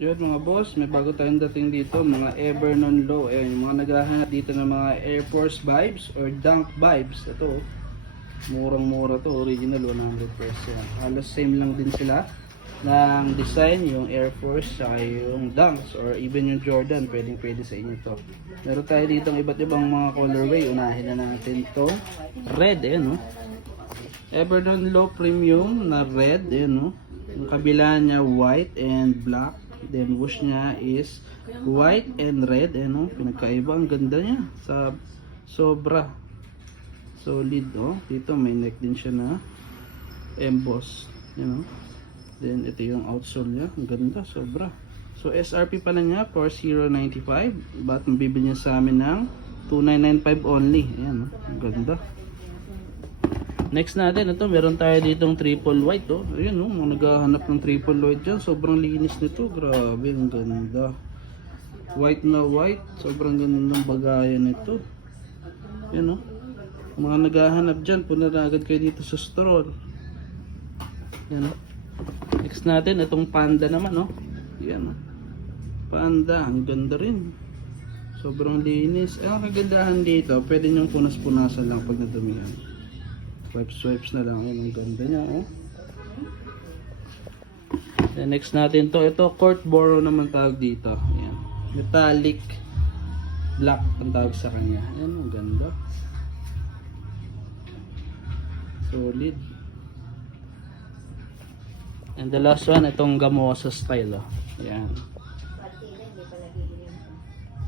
Yun mga boss, may bago tayong dating dito, mga Evernon Low. Ayan, yung mga naghahanap dito ng mga Air Force vibes or Dunk vibes. Ito, murang-mura to, original 100%. Halos same lang din sila ng design, yung Air Force saka yung Dunks or even yung Jordan, pwede sa inyo to. Meron tayo dito ng iba't ibang mga colorway. Unahin na natin to red, ayan no. Evernon Low Premium na red, ayan no. Yung kabila niya white and black. Then wash niya is white and red, ano, pinagkaiba, ang ganda niya sa sobra solid, oh. Dito may neck din siya na emboss, you know. Then ito yung outsole niya, ang ganda, sobra. So SRP pala niya 4095, but mabibili niya sa amin ng 2995 only. Ayan, oh, ang ganda. Next natin, ito, meron tayo ditong triple white, oh. Ayun, oh, mga naghahanap ng triple white dyan. Sobrang linis nito, grabe, ang ganda. White na white, sobrang ganda ng bagayan nito. Ayun, oh. Mga naghahanap dyan, punta na agad kayo dito sa store. Ayun, oh. Next natin, itong panda naman, oh. Ayan, oh. Panda, ang ganda rin. Sobrang linis. Ang kagandahan dito, pwede nyong punas-punasan lang pag nadumihan. Swipes na lang. Ayan, ang ganda niya, oh. Then next natin to, ito court boro naman tawag dito. Ayan, metallic black ang tawag sa kanya. Ayan, ang ganda, solid. And the last one, itong gamosa style, oh. Ayan,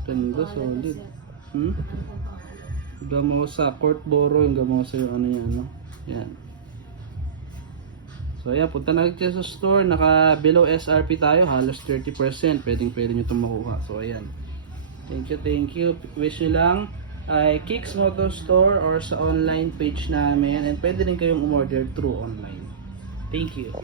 ganda, solid. Gamosa, court boro yung gamosa, yung ano yan, no? Yan. So ayan, punta na kayo sa store, naka below SRP tayo, halos 30%, pwede nyo itong makuha. So ayan, thank you. Wish nyo lang ay Kicks Motor Store or sa online page namin, and pwede rin kayong umorder through online. Thank you.